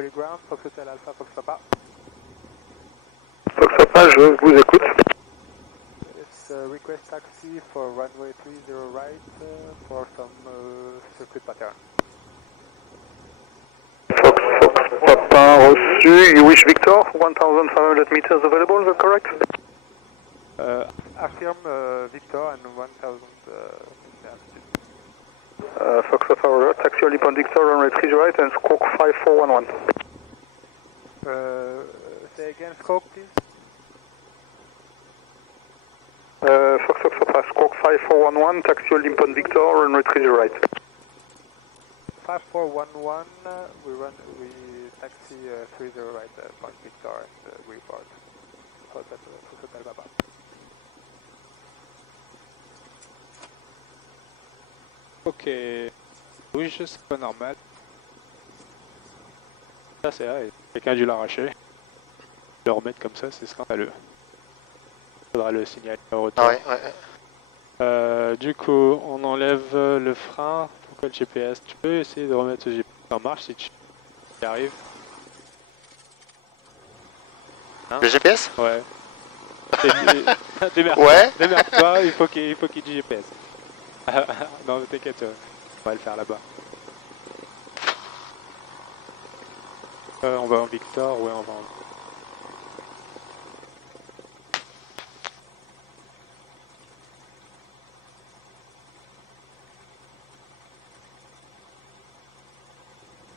solid ground, Fox Hotel Alpha, Fox Papa. Fox Papa, je vous écoute. It's a request taxi for runway 30 right for some circuit pattern. Fox Papa reçu. You wish Victor, 1500 meters available, is that correct? Affirm Victor and 1000 Fox Papa, over. Taxi only upon Victor, runway 30 right and squawk 5411. Say again, scope please. Fox Papa, squawk 5411, taxi only upon Victor, runway 30 right. 5411, we taxi 30 right upon Victor and report. Hotel Papa. Ok, oui, c'est pas normal. Ça c'est vrai, quelqu'un a dû l'arracher. Le remettre comme ça, c'est scandaleux. Faudra le signaler au retour. Ah ouais. Du coup, on enlève le frein. Pourquoi le GPS? Tu peux essayer de remettre le GPS en marche si tu y arrives. Hein? Le GPS? Ouais. Ouais. Démerde-toi, il faut qu'il y ait du GPS. Non, t'inquiète, on va le faire là-bas. On va en Victor, ouais, on va en...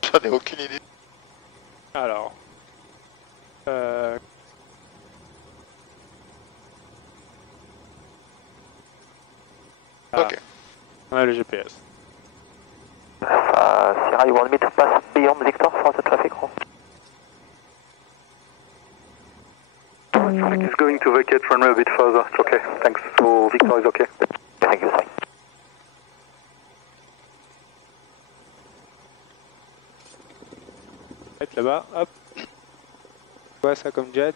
J'en ai aucune idée. Alors... Ok. On a le GPS. Sierra, you want me to pass beyond Victor for the traffic? Traffic is going to vacate runway a bit further, it's okay, thanks. So Victor is okay. Thank you, sir. Là-bas, hop. Ouais, ça comme jet.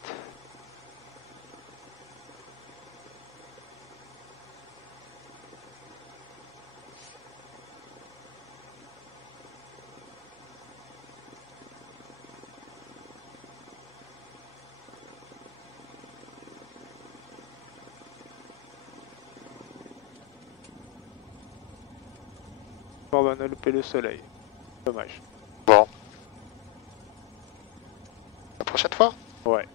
Bon, ben, on a loupé le soleil. Dommage. Bon. La prochaine fois? Ouais.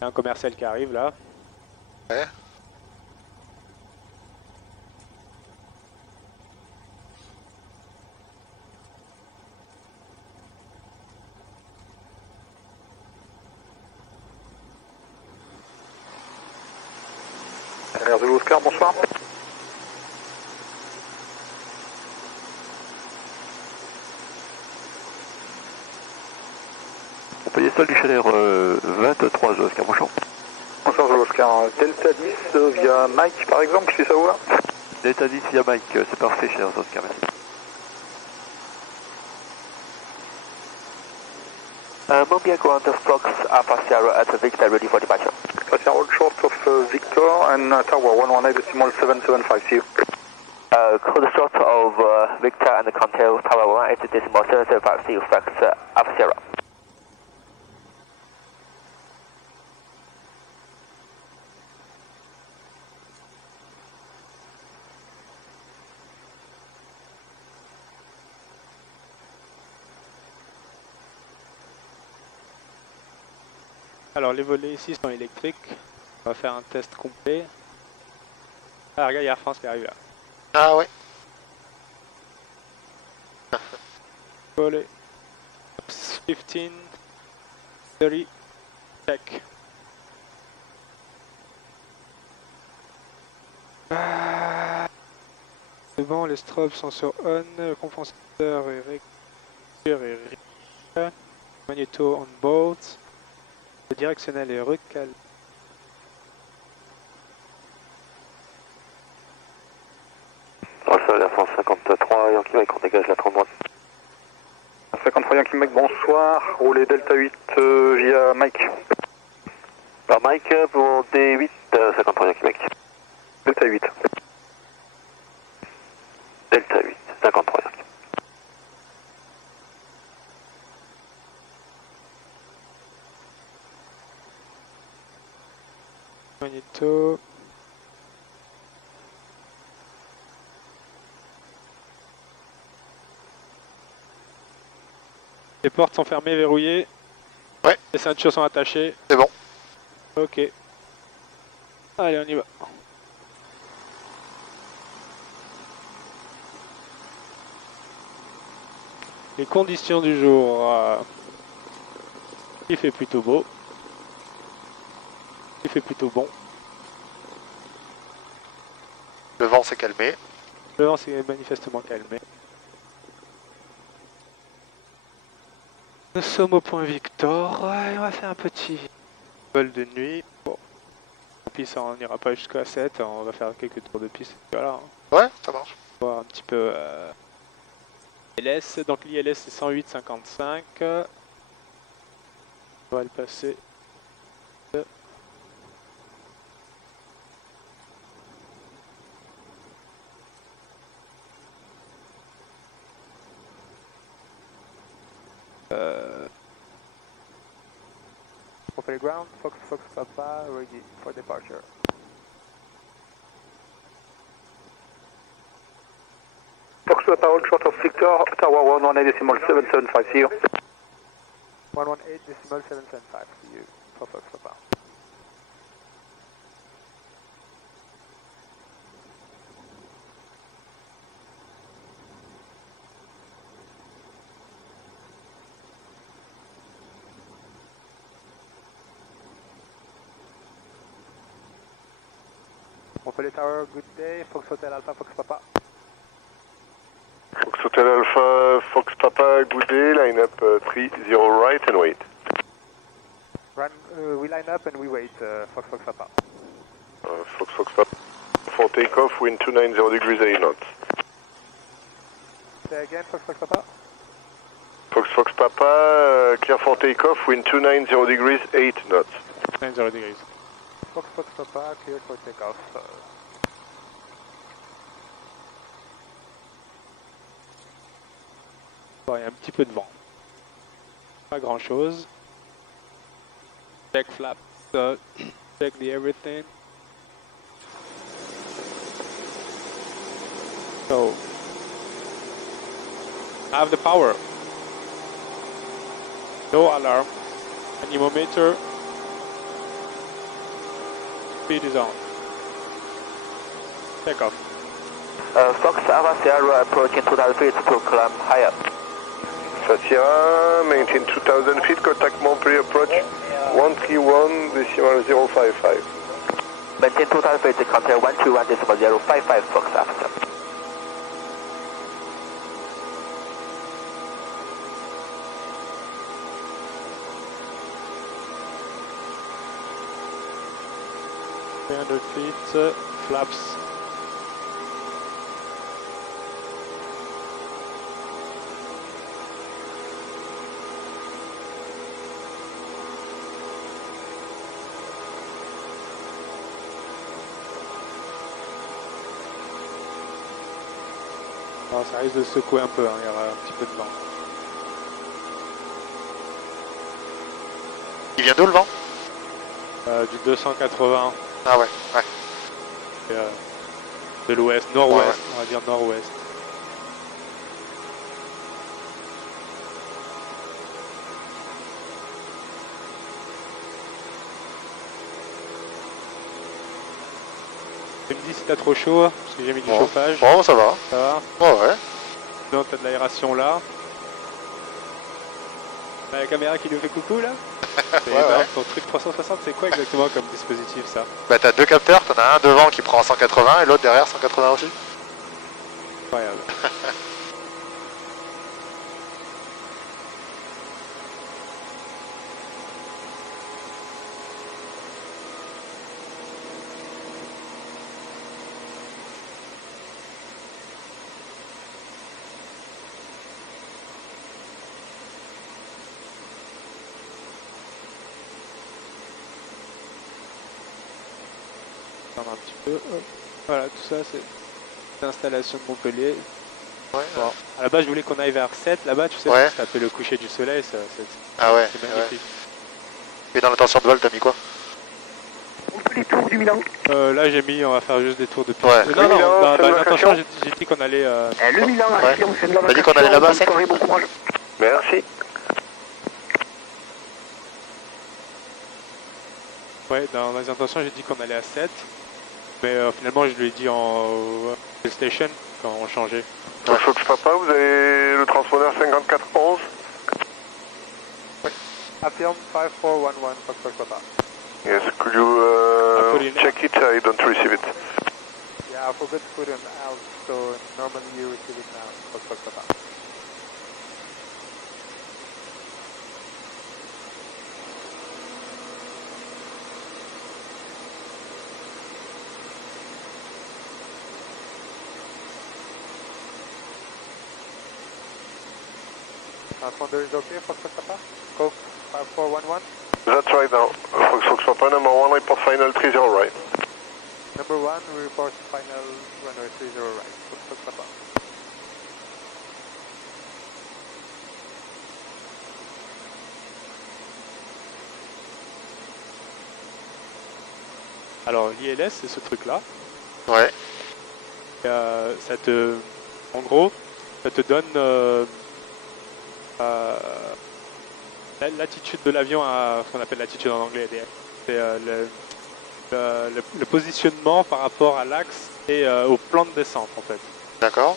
Il y a un commercial qui arrive là. Ouais. Air Zulu Oscar, bonsoir. Compagnie Sol du Chaleur 23 Oscar, bonjour. Bonsoir Zulu Oscar. Delta 10 via Mike par exemple, si ça vous va? Delta 10 via Mike, c'est parfait, cher Oscar, merci. Mobile ground Fox Alpha Sierra at Victor, ready for departure. Alpha Sierra, short of Victor and Tower 118.775, see you. Code short of Victor and Contail Tower 180.775, see you, Fox Alpha Sierra. Alors les volets ici sont électriques. On va faire un test complet. Ah regarde, il y a Air France qui arrive là. Ah ouais. Volet. 15, 30, check. C'est bon, les strobes sont sur on, le compensateur est réglé, magnéto on board. Le directionnel est recalé. Russell Air France 53, Yankee Mike, on dégage la 30 droite. 53 Yankee Mike, bonsoir. Roulez Delta 8 via Mike. Par Mike pour D8, 53 Yankee Mike. Delta 8. Delta 8, 53 Yankee. Magneto. Les portes sont fermées, verrouillées. Ouais. Les ceintures sont attachées. C'est bon. Ok. Allez, on y va. Les conditions du jour. Il fait plutôt beau. Il fait plutôt bon. Le vent s'est calmé. Le vent s'est manifestement calmé. Nous sommes au point Victor. Et on va faire un petit vol de nuit. Bon. En piste, on n'ira pas jusqu'à 7. On va faire quelques tours de piste. Voilà. Ouais, ça marche. On va voir un petit peu LS. Donc l'ILS c'est 108,55. On va le passer. Properly ground, Fox Papa, ready for departure. Fox Papa, hold short of Victor, Tower 118.775, see you. 118.775 to you for Fox Papa. Montpellier Tower, good day. Fox Hotel Alpha, Fox Papa. Fox Hotel Alpha, Fox Papa, good day, line up 30 right and wait. We line up and we wait, Fox Papa. Fox Papa, for takeoff, wind 290 degrees 8 knots. Say again, Fox Papa. Fox Papa, clear for takeoff, wind 290 degrees 8 knots. 90 degrees. Fox Papa, clear for takeoff. Bon, il y a un petit peu de vent. Pas grand chose. Check flaps, check the everything. So, have the power. No alarm. Anemometer. Speed is on. Take off. Fox Alpha Sierra approaching 2000 feet to climb higher. Sierra, maintain 2000 feet, contact Montpellier approach 131.055. Maintain 2000 feet, contact 131.055 Fox Alpha. Feet, flaps. Bon, ça risque de secouer un peu, hein, il y aura un petit peu de vent. Il vient d'où le vent? Du 280. Ah ouais, ouais. De l'ouest, nord-ouest, Ouais. on va dire nord-ouest. Tu me dis si t'as trop chaud, parce que j'ai mis du Bon. chauffage. Bon, ça va. Ça va? Ouais, ouais. Non, t'as de l'aération là. T'as la caméra qui nous fait coucou là? C'est Ouais, énorme. ouais. Ton truc 360, c'est quoi exactement comme dispositif ça? Bah t'as deux capteurs, t'en as un devant qui prend 180 et l'autre derrière 180 aussi. Incroyable. attendre un petit peu. Hop. Voilà, tout ça c'est l'installation de Montpellier. Ouais. Bon, à la base je voulais qu'on aille vers 7 là-bas, tu sais, Ouais. ça fait le coucher du soleil, Ah ouais. c'est magnifique. Et dans l'intention de vol, t'as mis quoi? Les tours du Milan. Là j'ai mis, on va faire juste des tours de piste. Ouais. Non, non, Milan, dans c'est les l'embarcation. intentions j'ai dit qu'on allait... Le Milan, Ouais. c'est de la T'as dit qu'on allait là-bas, bonne soirée, bon courage. Merci. Ouais, dans les intentions j'ai dit qu'on allait à 7. Mais finalement je lui ai dit en station quand on changeait. Fox Papa, vous avez le transpondeur 5411. Affirm 5411 Fox Papa. Yes, could you put it in. check it? I don't receive it. Yeah, I forgot to put him out, so normally you receive it now, Fox Papa. Transponder is okay, Fox Papa? Coke 5411. That's right now. Fox Papa, number 1, report final 30 right. Number 1, we report final runway 30 right, Fox Papa. Alors l'ILS c'est ce truc là. Ouais. Ça te, en gros, ça te donne l'attitude de l'avion à ce qu'on appelle l'attitude en anglais. C'est le positionnement par rapport à l'axe et au plan de descente en fait. D'accord.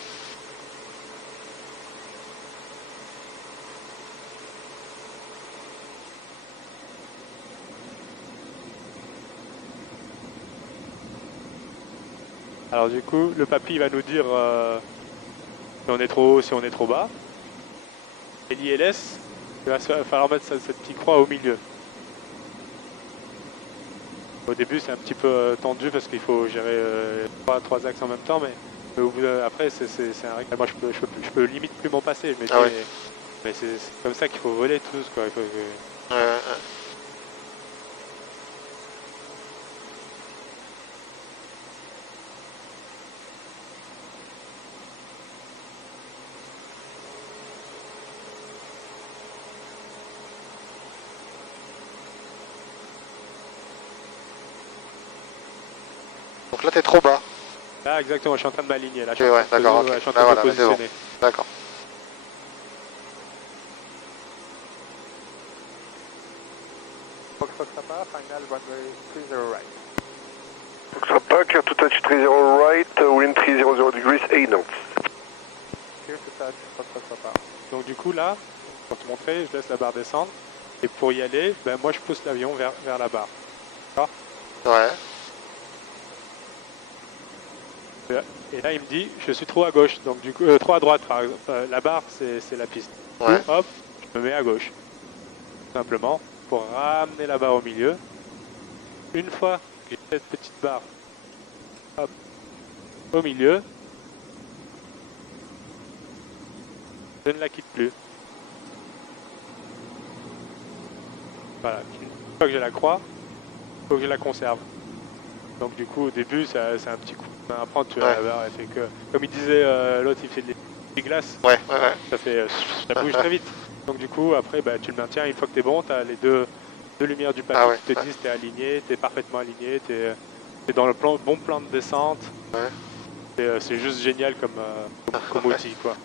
Alors du coup, le papy va nous dire si on est trop haut, si on est trop bas. Et l'ILS, il va falloir mettre cette petite croix au milieu. Au début, c'est un petit peu tendu parce qu'il faut gérer trois axes en même temps, mais au bout après, c'est un règle. Moi, je peux limite plus m'en passer, mais, Ah ouais. mais c'est comme ça qu'il faut voler tous, quoi. Il faut, Donc là, t'es trop bas. Là, exactement, je suis en train de m'aligner. Là, je suis Ok, en ouais, train de d'accord, me- ok. je suis en train Ah, de me voilà, mais c'est bon. positionner. D'accord. Fox Papa, final runway 30 right. Fox Papa, clear to touch 30 right, wind 300 degrees, 8 knots. Clear to touch, Fox Papa. Donc du coup, là, pour te montrer, je laisse la barre descendre. Et pour y aller, ben, moi, je pousse l'avion vers la barre. Ouais. Et là, il me dit, je suis trop à gauche, donc du coup, trop à droite, par exemple. La barre, c'est la piste. Du coup, Ouais. hop, je me mets à gauche. Tout simplement, pour ramener la barre au milieu. Une fois que j'ai cette petite barre, hop, au milieu, je ne la quitte plus. Voilà, une fois que j'ai la croix, il faut que je la conserve. Donc du coup, au début, c'est un petit coup. Après, tu Ouais. elle fait que, comme il disait l'autre, il fait des glaces. Ouais, ouais, ouais. Ça fait, ça bouge très vite. Donc du coup, après, bah, tu le maintiens. Une fois que t'es bon, t'as les deux lumières du papier Ah ouais, qui te disent t'es aligné, t'es parfaitement aligné, t'es dans le bon plan de descente. Ouais. C'est juste génial comme outil, quoi.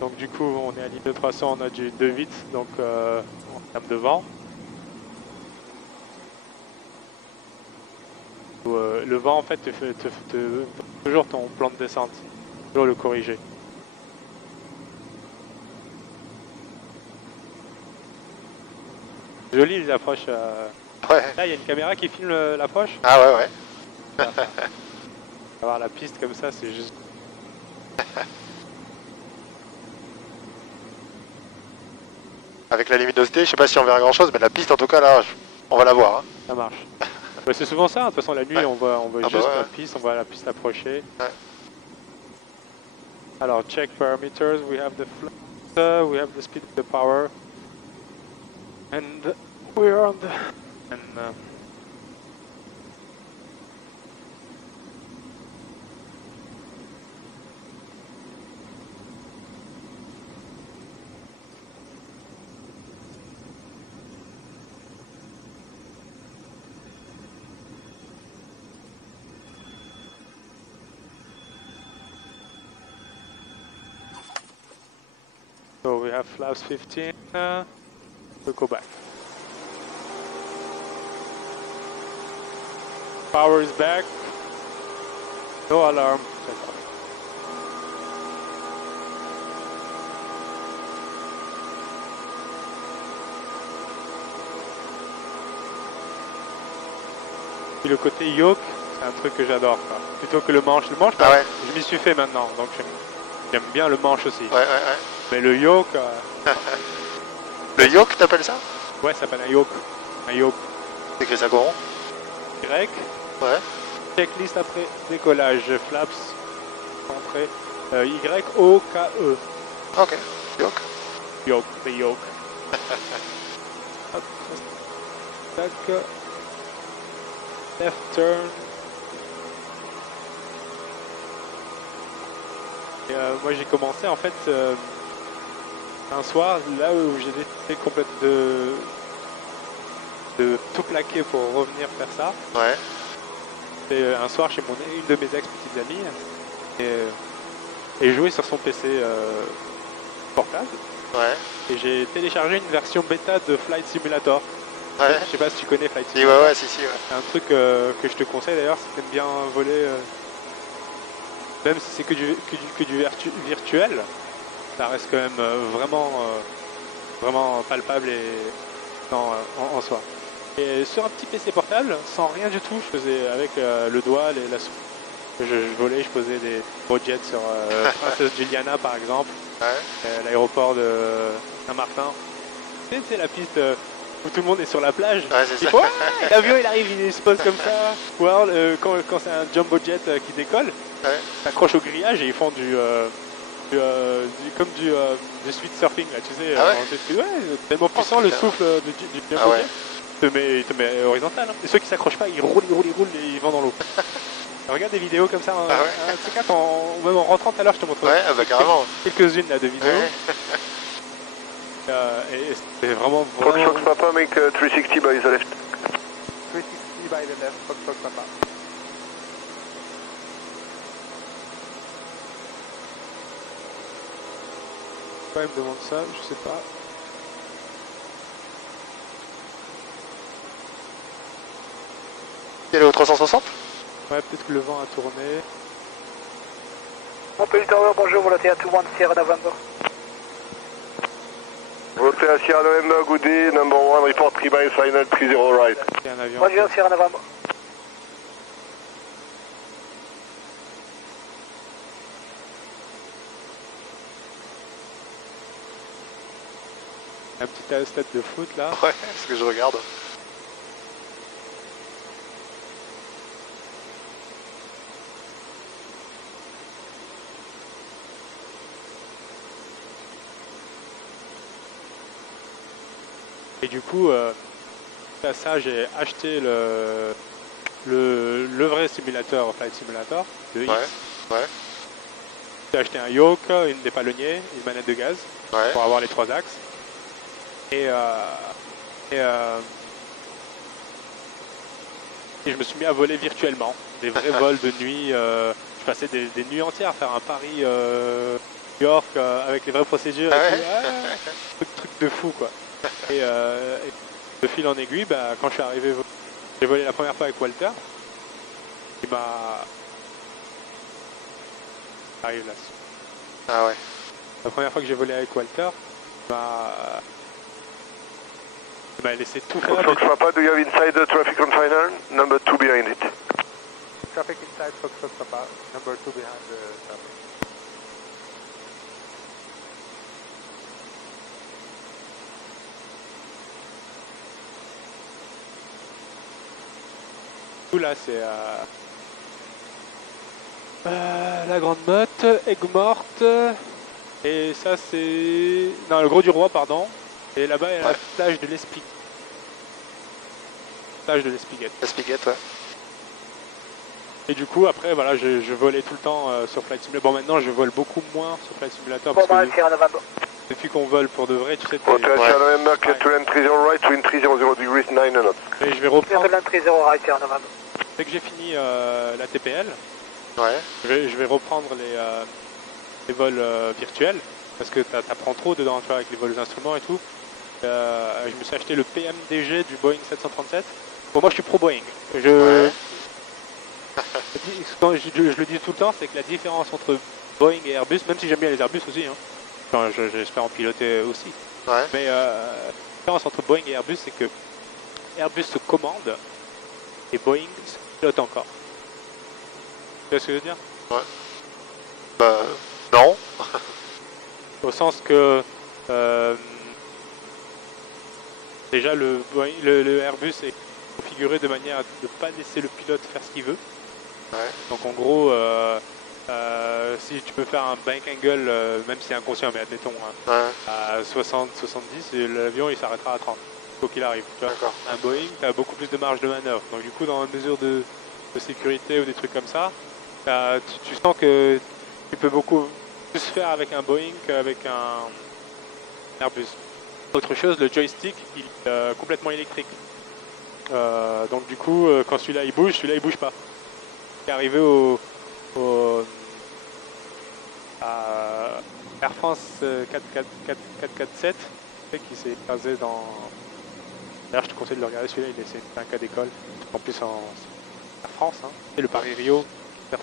Donc du coup, on est à ligne de 300, on a du 2,8, donc en termes de vent. Le vent en fait te fait toujours ton plan de descente, toujours le corriger. Joli les approches. Ouais. Là il y a une caméra qui filme l'approche. Ah ouais, ouais. Avoir la piste comme ça c'est juste... Avec la luminosité, je sais pas si on verra grand chose, mais la piste en tout cas là, on va la voir. Hein. Ça marche. Bah, c'est souvent ça, de toute façon la nuit Ouais. on voit Ah juste bah ouais. la piste, on voit la piste approcher. Ouais. Alors check parameters, we have the flight, we have the speed, the power, and we're on the... And, So we have flaps 15, we'll go back. Power is back, no alarm. Puis le côté yoke, c'est un truc que j'adore, plutôt que le manche. Le manche, Ah ouais. je m'y suis fait maintenant, donc j'aime bien le manche aussi. Ouais. Mais le yoke, Le yoke, t'appelles ça? ouais, ça s'appelle un yoke. Un yoke. T'écris ça comment? Y, Ouais. checklist après décollage, flaps, entrée, Y-O-K-E. Ok. Yoke. Yoke, c'est yoke. Hop, tac. Left turn. Et moi j'ai commencé en fait un soir là où j'ai décidé complètement de tout plaquer pour revenir faire ça. Ouais. Et un soir chez une de mes ex petites amies et jouer sur son PC portable. Ouais. Et j'ai téléchargé une version bêta de Flight Simulator. Ouais. Je sais pas si tu connais Flight Si, Simulator. ouais, si, ouais. C'est un truc que je te conseille d'ailleurs si t'aimes bien voler, même si c'est que du virtuel, ça reste quand même vraiment palpable et en soi. Et sur un petit PC portable, sans rien du tout, je faisais avec le doigt, la souris. Je volais, je posais des gros jets sur Princess Juliana par exemple, Ouais. l'aéroport de Saint-Martin. C'est la piste où tout le monde est sur la plage. Ouais, c'est Il ça. faut, ouais, l'avion il arrive, il se pose comme ça. Ou alors quand c'est un jumbo jet qui décolle, Ouais. s'accroche au grillage et ils font du sweet surfing là, tu sais. Ah ouais Ouais, tellement puissant le souffle du jumbo Ah ouais. jet. Il te met horizontal. Hein. Et ceux qui s'accrochent pas, ils roulent et ils vont dans l'eau. Regarde des vidéos comme ça. Ah ouais. C'est quatre, même en rentrant tout à l'heure, je te montrerai. Ouais, ah bah carrément. Quelques-unes là de vidéos. Ouais. Et c'était vraiment. Fox Papa, make 360 by the left. 360 by the left, Fox Papa. Pourquoi il me demande ça, je sais pas. Il est au 360? Ouais, peut-être que le vent a tourné. Montpellier Tower, bonjour, Volatea 21 Sierra November. Voltaire Sierra November, good day, number 1, report 3 miles, final 30 right. Il y a un avion. Bonjour, Sierra November. Un petit stade de foot là. Ouais, c'est ce que je regarde. Et du coup, à ça, j'ai acheté le vrai simulateur, Flight Simulator, le X. Ouais. J'ai acheté un yoke, une des palonniers, une manette de gaz, Ouais. pour avoir les 3 axes. Et je me suis mis à voler virtuellement, des vrais vols de nuit. Je passais des nuits entières à faire un Paris-New York avec les vraies procédures. Ah et ouais. tout. Truc de fou quoi. Et de fil en aiguille, bah, quand je suis arrivé, j'ai volé la première fois avec Walter. Il m'a... Arrive là. Ah ouais. La première fois que j'ai volé avec Walter, il m'a laissé tout faire. Fox Papa, do you have inside the traffic on final? Number 2 behind it. Traffic inside Fox Papa, number 2 behind the traffic. Tout là, c'est la Grande Motte, Aigues Mortes, et ça c'est... Non, le Gros du Roi, pardon. Et là-bas, il y a la plage de l'Espiguette. Plage de l'Espiguette. La spiguette, ouais. Et du coup, après, voilà, je volais tout le temps sur Flight Simulator. Bon, maintenant, je vole beaucoup moins sur Flight Simulator parce Bon, que Sierra November. depuis qu'on vole pour de vrai, tu sais, Voltaire Ouais. Sierra November, clear to land 30 right, wind 300 degrees, 9 knots. mais je vais reprendre, Clear to land 30 right, Sierra November. dès que j'ai fini la TPL, Ouais. je vais reprendre les vols virtuels. parce que t'apprends trop dedans, tu vois, avec les vols d'instruments et tout. Je me suis acheté le PMDG du Boeing 737. Bon, moi je suis pro Boeing. Je le dis tout le temps, c'est que la différence entre Boeing et Airbus, même si j'aime bien les Airbus aussi, hein, enfin, j'espère en piloter aussi, mais la différence entre Boeing et Airbus, c'est que Airbus se commande et Boeing se pilote encore. Tu vois ce que je veux dire? Ouais. Bah, non. Au sens que déjà le Airbus est configuré de manière à ne pas laisser le pilote faire ce qu'il veut. Ouais. Donc en gros, si tu peux faire un bank angle, même si c'est inconscient, mais admettons, hein, à 60-70, l'avion il s'arrêtera à 30, quoi qu'il arrive. Tu vois. Un Boeing, tu as beaucoup plus de marge de manœuvre. Donc du coup, dans une mesure de sécurité ou des trucs comme ça, tu sens que tu peux beaucoup plus faire avec un Boeing qu'avec un Airbus. Autre chose, le joystick, il est complètement électrique. Donc du coup, quand celui-là il bouge pas. C'est arrivé à Air France 447 qui s'est écrasé dans... D'ailleurs je te conseille de le regarder, celui-là c'est un cas d'école. En plus en Air France, hein. Et le Paris-Rio, on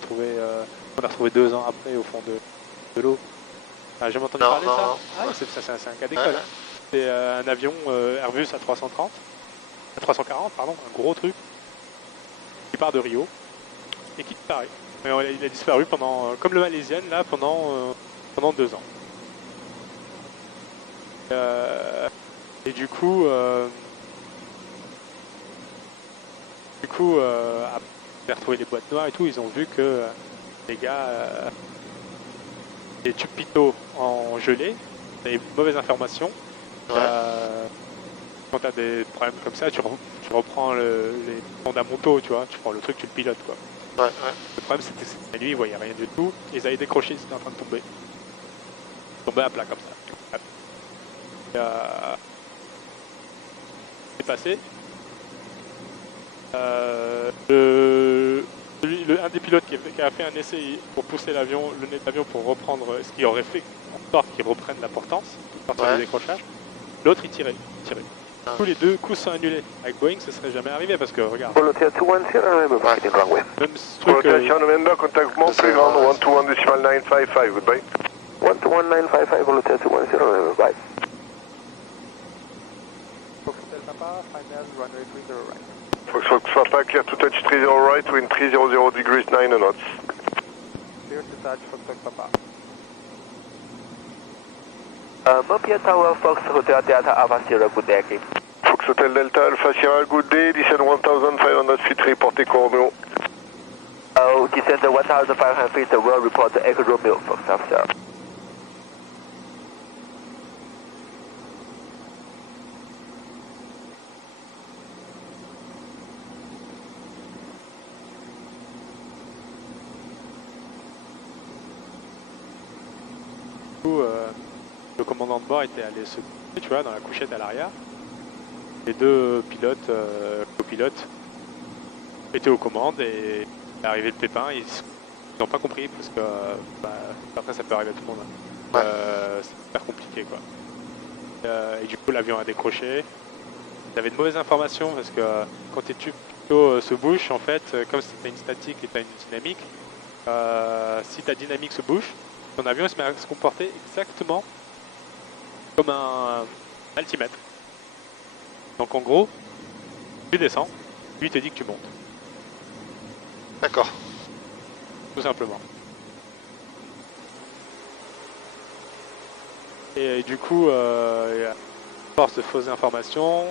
l'a retrouvé 2 ans après au fond de l'eau. Ah, j'ai entendu parler de ça? Ah, c'est un cas d'école. Hein. C'est un avion Airbus A340, pardon, un gros truc, qui part de Rio et qui disparaît. Il a disparu pendant, comme le Malaisian, là, pendant 2 ans. Et du coup, après retrouvé les boîtes noires et tout, ils ont vu que les gars, les tubes pitot en gelée, des mauvaises informations. Quand tu as des problèmes comme ça, tu reprends les fondamentaux, tu vois, tu prends le truc, tu le pilotes, quoi. Le problème, c'était que la nuit, ils voyaient rien du tout. Ils avaient décroché, ils étaient en train de tomber. Ils tombaient à plat comme ça. C'est passé. Un des pilotes qui a fait un essai pour pousser le nez de l'avion pour reprendre ce qui aurait fait en sorte qu'il reprenne la portance, sortir du décrochage. L'autre, il tirait. Tous les deux coups sont annulés. Avec Boeing, ce serait jamais arrivé parce que, regarde. Même ce truc. November, contact Montpellier ground 121.955, goodbye. 121.955, Volunteer 210, November, bye. Fox Hotel Papa, final runway 30 right. Fox Papa, clear to touch 30 right, wind 300 degrees 9 knots. Clear to touch Fox Papa. Montpellier Tower, Fox Hotel Delta Alpha Sierra, good day again. Fox Hotel Delta Alpha Sierra, good day, descend 1,500 feet, report Echo Romeo. Descend 1,500 feet, will report Echo Romeo, Fox Alpha Sierra. Le commandant de bord était allé se coucher, tu vois, dans la couchette à l'arrière. Les deux pilotes, copilotes, étaient aux commandes et à l'arrivée de pépin, ils n'ont pas compris parce que après ça peut arriver à tout le monde. C'est super compliqué, quoi. Et du coup l'avion a décroché. Il y avait de mauvaises informations parce que quand tes tubes plutôt se bouchent, en fait, comme c'était une statique et tu as une dynamique, si ta dynamique se bouche, ton avion se met à se comporter exactement comme un altimètre. Donc en gros, tu descends, lui te dit que tu montes. D'accord. Tout simplement. Et du coup, à force de fausses informations,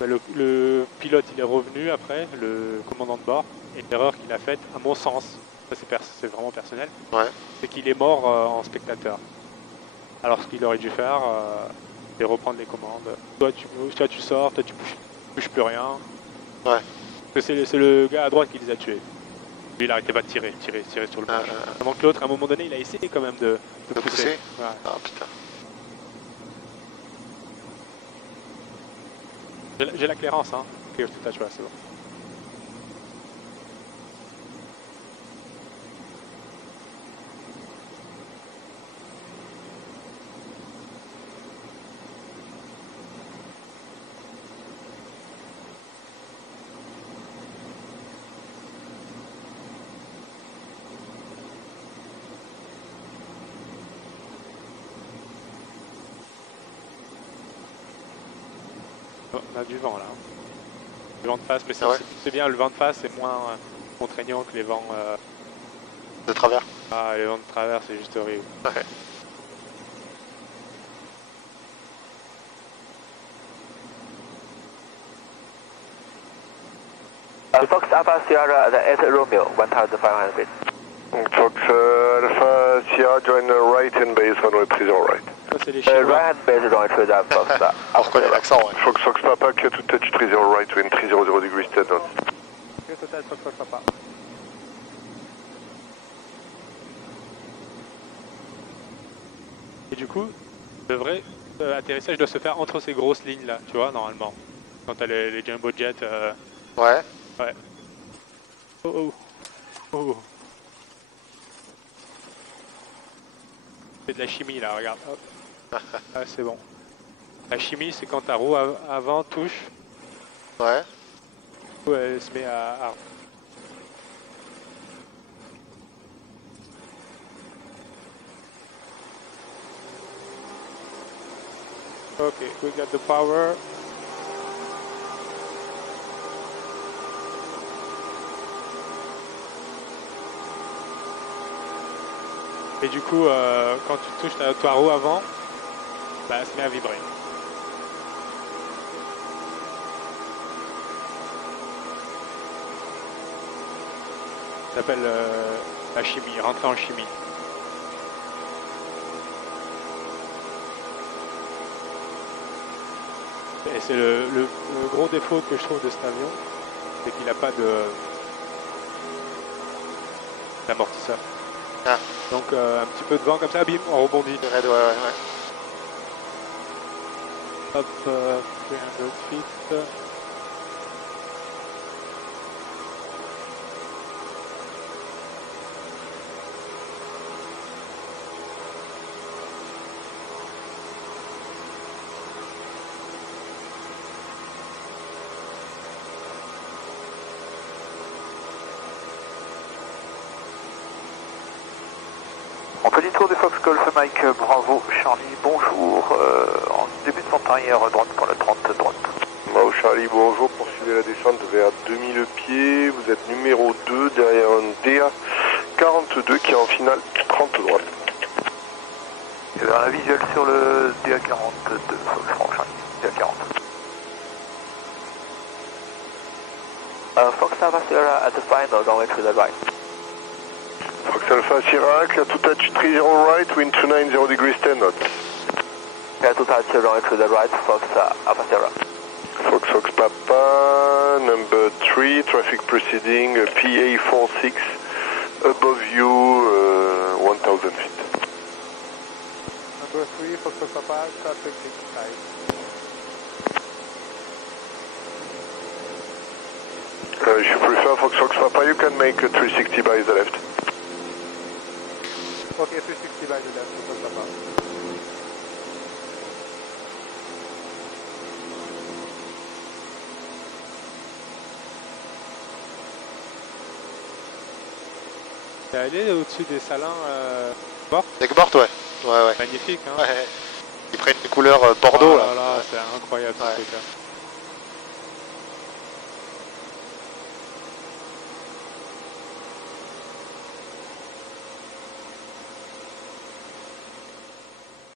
le pilote il est revenu après, le commandant de bord, et l'erreur qu'il a faite, à mon sens, ça c'est vraiment personnel, c'est qu'il est mort en spectateur. Alors ce qu'il aurait dû faire, c'est reprendre les commandes. Toi tu sors, toi tu bouges plus rien. Parce que c'est le gars à droite qui les a tués. Lui il arrêtait pas de tirer sur le manche. Avant que l'autre, à un moment donné, il a essayé quand même de pousser. Ah putain. J'ai la clairance, hein. Clear to touch, c'est bon. On a du vent là. Le vent de face, mais Ah ouais. c'est bien, le vent de face est moins contraignant que les vents De travers. Ah, les vents de travers, c'est juste horrible. Ouais. Fox Alpha Sierra at 8 Romeo, 1500 feet. Fox Alpha Sierra, join right in base, runway 30 right. Ça, c'est les Chinois. Right hand base runway 30 Fox. On reconnaît l'accent, ouais. Fox Papa, clear to touch 30 right, wind 300 degrees 10 knots. Ok, total, Fox Papa. Et du coup, le vrai atterrissage doit se faire entre ces grosses lignes là, tu vois, normalement. Quand t'as les jumbo jets. Ouais. Ouais. Oh oh. Oh. C'est de la chimie là, regarde. Hop. Ah, c'est bon. La chimie, c'est quand ta roue avant touche, Ouais. elle se met à... Okay, we got the power. Et du coup, quand tu touches ta roue avant, bah, elle se met à vibrer. Ça s'appelle la chimie, rentrer en chimie. Et c'est le gros défaut que je trouve de cet avion, c'est qu'il n'a pas d'amortisseur. Ah. Donc un petit peu de vent comme ça, bim, on rebondit. Raid, ouais. Hop, 300 feet. En petit tour de Fox Golf Mike Bravo Charlie, bonjour. En début de pente arrière droite pour la 30 droite. Mao Charlie, bonjour, poursuivez la descente vers 2000 pieds, vous êtes numéro 2 derrière un DA 42 qui est en finale 30 droite. Il y avait un visuel sur le DA 42, Fox Franc Charlie, DA 40. Fox Alpha Sierra at the final runway to the right. Fox Alpha Sierra, clear to touch 30 right, wind 290 degrees 10 knots. Clear to touch runway to the right, Fox Alpha Sierra. Fox Papa, number 3, traffic proceeding, PA 46, above you, 1000 feet. Number 3, Fox Papa, traffic inside. If you prefer Fox Papa, you can make a 360 by the left. Okay, 360 by the left, Fox Papa. T'es allé au-dessus des salins morts. Deckbord, ouais. Ouais. Magnifique, hein. Ouais. Ils prennent une couleur bordeaux, Oh là. là, c'est incroyable ce Ouais. truc là.